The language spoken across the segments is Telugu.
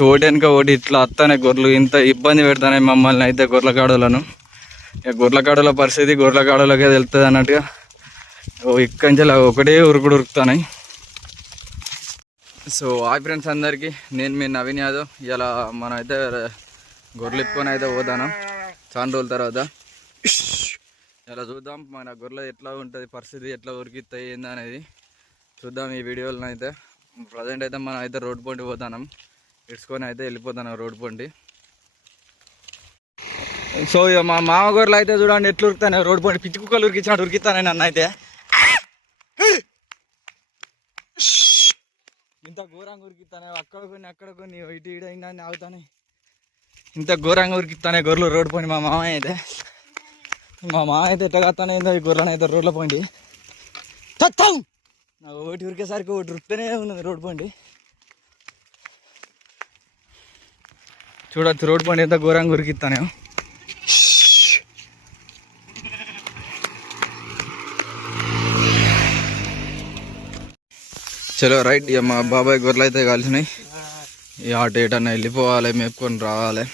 చూడడానికి ఒకటి ఇట్లా వస్తానే గొర్రెలు ఇంత ఇబ్బంది పెడతానే మమ్మల్ని అయితే గొర్రెల కాడలను. గొర్రెల కాడల పరిస్థితి గొర్రెల కాడలకే తెలుస్తుంది అన్నట్టుగా ఇక్కడి నుంచి ఒకటే ఉరుకుతాయి. సో హాయ్ ఫ్రెండ్స్ అందరికీ, నేను మీ నవీన్ యాదవ్. ఇలా మనం అయితే గొర్రెలు ఇప్పుకొని అయితే పోతాను చాలా రోజుల తర్వాత. ఇలా చూద్దాం మన గొర్రెలు ఎట్లా ఉంటుంది పరిస్థితి, ఎట్లా ఉరికిస్తాయి ఏంది అనేది చూద్దాం ఈ వీడియోలో. అయితే ప్రజెంట్ అయితే మనం అయితే రోడ్ పొంటి పోతాం, ఇడ్చుకొని అయితే వెళ్ళిపోతాను రోడ్ పొంటి. సో ఇక మా మామ గొర్రెలు అయితే చూడండి ఎట్లా ఉరుకుతాను రోడ్ పొంటి. పిచ్చి కుక్కలు ఉరికించాడు, ఉరికిస్తాను నన్ను అయితే. ఇంత ఘోరంగా ఉరికిస్తానే, అక్కడ కొన్ని ఇటు ఇటు అయినా ఆగుతానే. ఇంత ఘోరంగా ఉరికిస్తానే గొర్రెలు రోడ్ పోండి. మా మామ అయితే ఎట్లా కాస్తానే ఈ గొర్రెలను అయితే రోడ్లో పోండి. నాకు ఒకటి ఉరికేసరికి ఒకటి ఉరికితేనే ఉన్నది రోడ్ పోండి. చూడొచ్చు రోడ్ పోండి ఎంత ఘోరంగా ఉరికిస్తానే. చలో రైట్. ఇక మా బాబాయ్ గొర్రెలు అయితే కలిసినాయి. ఈ ఆట ఏటన్నా వెళ్ళిపోవాలి, మేపుకొని రావాలి.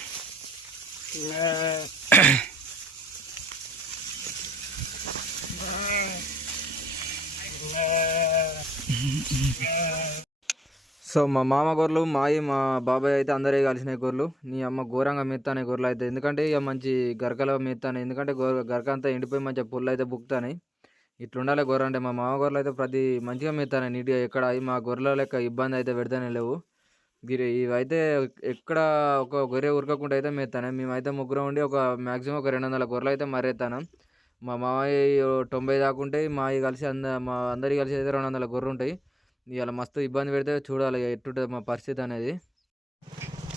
సో మా మామ గొర్రెలు మా బాబాయ్ అయితే అందరే కలిసినాయి గొర్రెలు. నీ అమ్మ ఘోరంగా మెత్తానే గొర్రెలు అయితే, ఎందుకంటే ఇక మంచి గరకలో మెత్తానే. ఎందుకంటే గరక అంతా ఎండిపోయి మంచిగా పుల్లు అయితే బుక్తాయి. ఇట్లుండాలి గొర్రె అంటే. మా మామ గొర్రెలు అయితే ప్రతి మంచిగా మెత్తానే నీట్గా. ఎక్కడ మా గొర్రెల లెక్క ఇబ్బంది అయితే పెడతానే లేవు. ఇవైతే ఎక్కడ ఒక గొర్రె ఉరకకుండా అయితే మెత్తానే. మేమైతే ముగ్గురం ఉండి మ్యాక్సిమం ఒక 200 గొర్రెలు అయితే మరేస్తాను. మా మామయ్య 90 దాకా ఉంటాయి, మా కలిసి మా అందరికి కలిసి అయితే 200 గొర్రెలు ఉంటాయి. ఇలా మస్తు ఇబ్బంది పెడితే చూడాలి ఎట్టుంటుంది మా పరిస్థితి అనేది.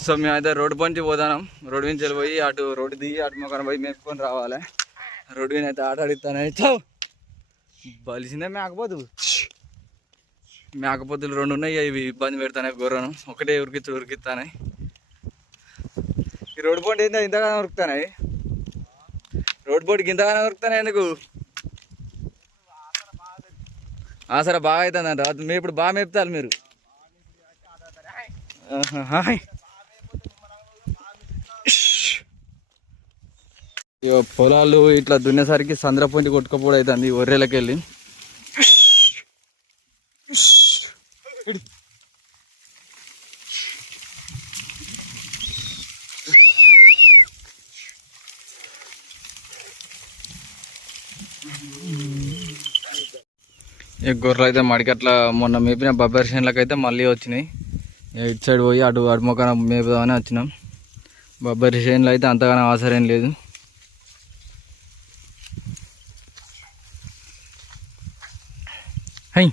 సో మేమైతే రోడ్డు పంచి పోతాం. రోడ్డు నుంచి వెళ్ళిపోయి అటు రోడ్డు దిగి అటు మొక్కన పోయి మేపుకొని రావాలి. రోడ్డు మీద అయితే ఆట ఆడిస్తానే. బలిసిందే మేకపోతులు 2 ఉన్నాయి. ఇవి ఇబ్బంది పెడతానే గొర్రెను. ఒకటే ఉరికిస్తానే. ఈ రోడ్డు పంట ఇంతగానో ఉరుకుతాయి. రోడ్డు పోటీకి ఇంతగానో ఉరుకుతానే ఎందుకు? సరే బాగా అవుతుందంట. మీరు ఇప్పుడు బాగా మేపుతారు మీరు. పొలాలు ఇట్లా దున్నేసరికి సంద్రపొంచి కొట్టుకోపోవడం అవుతుంది ఒర్రెలకి వెళ్ళి. ఈ గొర్రెలు అయితే మడికట్ల మొన్న మేపిన బొబ్బరి చేనులకు అయితే మళ్ళీ వచ్చినాయి. ఇటు సైడ్ పోయి అటు మొక్కన మేపుదామని వచ్చినాం. బొబ్బరి చేనులు అయితే అంతగానో ఆసరేం లేదు. హై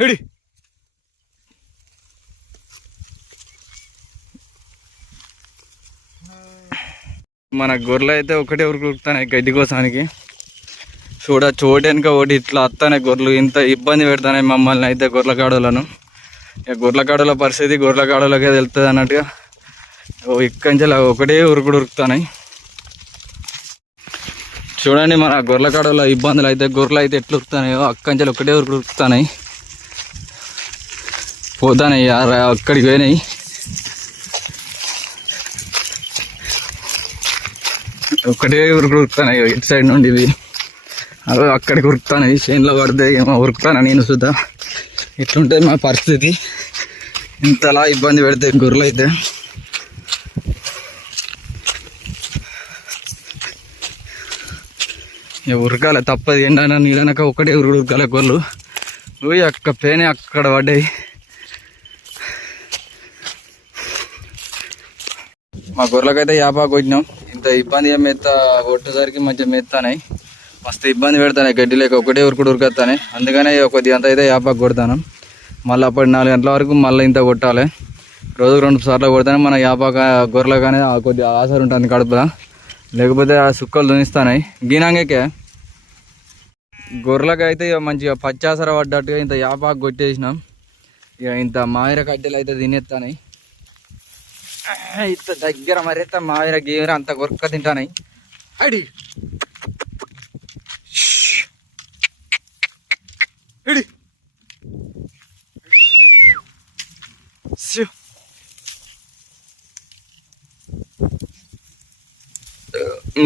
హెడి మన గొర్రెలు అయితే ఒకటే ఉరుకుతాయి గడ్డి కోసానికి. చూడడానికి ఒకటి ఇట్లా వస్తానే గొర్రెలు ఇంత ఇబ్బంది పెడతానే మమ్మల్ని అయితే గొర్రెల కాడలను. గొర్రెల కాడల పరిస్థితి గొర్రెల కాడలకే తెలుస్తుంది అన్నట్టుగా ఇక్కడి నుంచి ఒకటే ఉరుకుతాయి. చూడండి మన గొర్రెల కాడల ఇబ్బందులు అయితే గొర్రెలు అయితే ఎట్లా ఉరుకుతున్నాయో అక్కడి నుంచి ఒకటే ఉరుకుతాయి. పోతాయి అక్కడికి పోయినాయి. ఒకటే ఉరుకుతాయి ఇటు సైడ్ నుండి. ఇవి అవి అక్కడికి ఉరుకుతాయి. చేనులో పడితే ఏమో ఉరుకుతాను నేను చూద్దాం. ఇట్లుంటుంది మా పరిస్థితి. ఇంతలా ఇబ్బంది పెడతాయి గొర్రెలు అయితే. ఉరకాలి తప్పదు. ఎండైనా నీళ్ళనక ఒకటే ఉరకాలి గొర్రెలు. అక్క పేనే అక్కడ పడ్డాయి. మా గొర్రెలకైతే యాపాకు వచ్చినాం. ఇంత ఇబ్బంది మెత్త కొట్టేసరికి మంచిగా మెత్తానాయి. మస్తు ఇబ్బంది పెడతాయి గడ్డి లేక ఒకటే ఉరుకుతానే. అందుకనే కొద్దిగా అంత అయితే యాపాకు కొడతాను. మళ్ళీ అప్పటి 4 గంటల వరకు మళ్ళీ ఇంత కొట్టాలి. రోజుకు 2 సార్లు కొడతానే మన యాపాక గొర్రెలు కానీ కొద్దిగా ఆసరు ఉంటుంది కడుపులో. లేకపోతే ఆ సుక్కలు దునిస్తాయి. గీనాంగే గొర్రెలకు అయితే మంచిగా పచ్చాసర పడ్డట్టుగా ఇంత యాపాకు కొట్టేసినాం. ఇక ఇంత మామిర కడ్డలు అయితే తినేస్తాయి. ఇంత దగ్గర మరైతే మామిర గీమిర అంత గొర్రెక తింటానాయి. అడి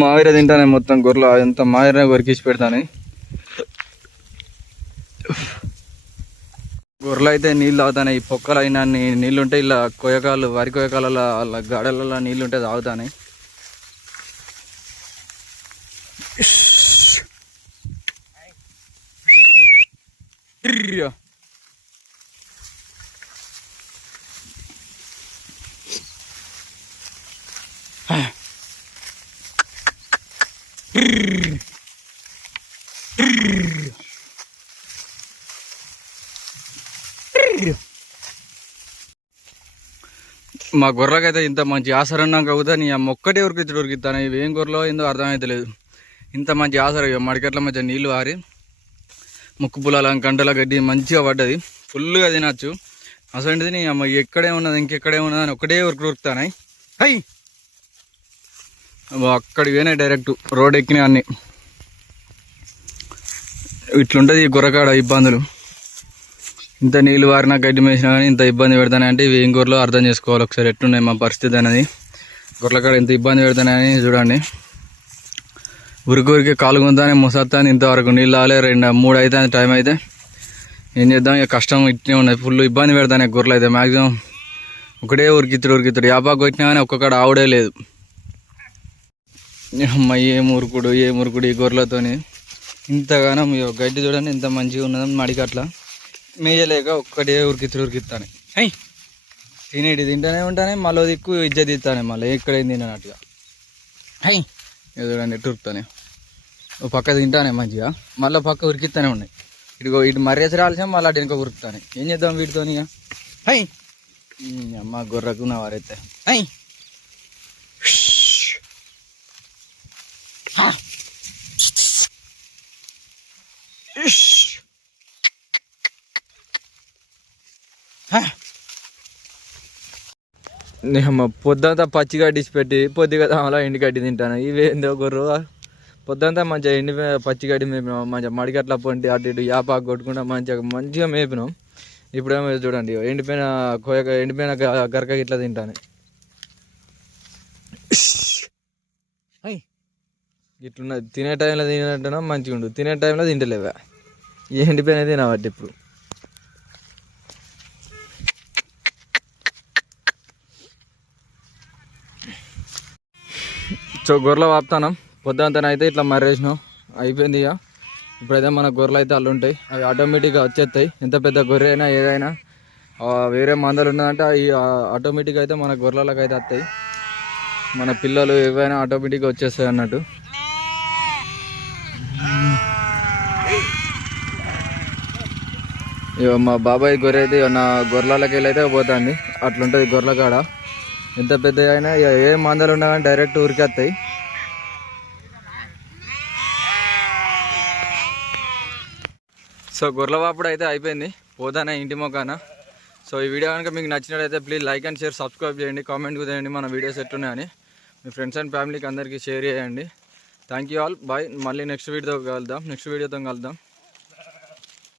మావిర తింటానే మొత్తం గొర్రెలు ఎంత మావిరనే కొరికిసి పెడతాను. గొర్రెలు అయితే నీళ్ళు తాగుతాయి. ఈ పొక్కలు అయినా నీళ్ళు ఉంటే ఇలా కొయ్యకాలు వరి కొయ్యకాలలో అలా గాడలలో నీళ్ళు ఉంటే తాగుతాయి. మా గొర్రెకైతే ఇంత మంచి ఆసరన్నాక అవుతా నీ ఒక్కటే ఉరికిస్తాను. ఇవి ఏం గొర్రెలో ఏందో అర్థమైతలేదు. ఇంత మంచి ఆసర మడికట్ల మధ్య నీళ్ళు ఆరి ముక్కు పులాల గంటల గడ్డి మంచిగా పడ్డది. ఫుల్గా తినచ్చు. అసలు నీ అమ్మ ఎక్కడే ఉన్నది ఇంకెక్కడే ఉన్నది అని ఒకటే ఉరుకుతానాయి. హై అక్కడికి పోయినాయి డైరెక్ట్ రోడ్ ఎక్కినాయి అన్నీ. ఇట్లుంటుంది ఈ గొర్రెకాడ ఇబ్బందులు. ఇంత నీళ్ళు వారినా గడ్డి మేసినా కానీ ఇంత ఇబ్బంది పెడతానంటే ఇవి ఏం గొర్రెలో అర్థం చేసుకోవాలి ఒకసారి ఎట్లున్నాయి మా పరిస్థితి అనేది. గొర్రెకాడ ఇంత ఇబ్బంది పెడతానని చూడండి. ఉరికి కాలు గుంతానే ముసత్తాని ఇంతవరకు నీళ్ళు రాలే 2-3 అయితే టైం అయితే ఏం చేద్దాం. ఇక కష్టం ఇట్నే ఉన్నాయి. ఫుల్ ఇబ్బంది పెడతాను గొర్రెలు అయితే. మ్యాక్సిమం ఒకటే ఉరికిత్తుడు యాపాకు కొట్టినా కానీ ఒక్కొక్కడ ఆవుడే లేదు. అమ్మ ఏం ఉరుకుడు ఈ గొర్రెలతోని ఇంతగానో గడ్డి చూడండి ఇంత మంచిగా ఉన్నదని మడికట్లా మేయలేక ఒక్కటే ఉరికిత్తాను. అయ్యి తినేటి తింటానే ఉంటానే మళ్ళీ దిక్కు ఇజ్జత్ ఇస్తానే మళ్ళీ ఎక్కడేం తినట్టుగా. అయ్యి చూడండి ఎట్టు ఉరుకుతానే ఓ పక్క తింటానే మంచిగా మళ్ళీ పక్క ఉరికిస్తానే ఉన్నాయి. ఇటు మర్యాద రాల్సిన మళ్ళీ అటు వెనుక ఉరుకుతానే. ఏం చేద్దాం వీటితోని. అయ్యి అమ్మ గొర్రెకు నా వారైతే అయ్యి పొద్దంతా పచ్చి గడ్డిసి పెట్టి పొద్దుగా అలా ఎండి గడ్డి తింటాను. ఇవేందో గొర్రె పొద్దంతా మంచిగా పచ్చి గడ్డి మేపినాం. మంచిగా మడికట్ల పొంటి అటు ఇటు యాపాకు కొట్టుకుంటా మంచిగా మేపినాం. ఇప్పుడేమో చూడండి ఎండిపోయిన గరక ఇట్లా తింటాను. ఇట్లున్నది. తినే టైంలో తినట్టున్నా మంచిగా ఉండు. తినే టైంలో తింటలేవా ఎండిపోయిన తినబట్టి ఇప్పుడు. సో గొర్రెలు వాపుతాను. పొద్దుంతనైతే ఇట్లా మర్రేసినాం అయిపోయింది. ఇక ఇప్పుడైతే మన గొర్రెలు అయితే అల్లు ఉంటాయి. అవి ఆటోమేటిక్గా వచ్చేస్తాయి. ఎంత పెద్ద గొర్రె అయినా ఏదైనా వేరే మందలు ఉన్నదంటే అవి ఆటోమేటిక్గా అయితే మన గొర్రెలకు అయితే వస్తాయి. మన పిల్లలు ఏవైనా ఆటోమేటిక్గా వచ్చేస్తాయి అన్నట్టు. ఇక మా బాబాయ్ గొర్రె అయితే నా గొర్రెలకి వెళ్ళి అయితే పోతుంది. అట్లుంటుంది గొర్రెల కాడ. ఎంత పెద్దగా అయినా ఏ మందలు ఉన్నా కానీ డైరెక్ట్ ఉరికేస్తాయి. సో గొర్రెల వాపుడు అయితే అయిపోయింది. పోతానే ఇంటి మొక్కన. సో ఈ వీడియో కనుక మీకు నచ్చినట్లయితే please like and share subscribe చేయండి. కామెంట్ చేయండి మన వీడియోస్ ఎట్టున్నాయని. మీ ఫ్రెండ్స్ అండ్ ఫ్యామిలీకి అందరికీ షేర్ చేయండి. Thank you all. బాయ్. మళ్ళీ నెక్స్ట్ వీడియోతో కలుద్దాం.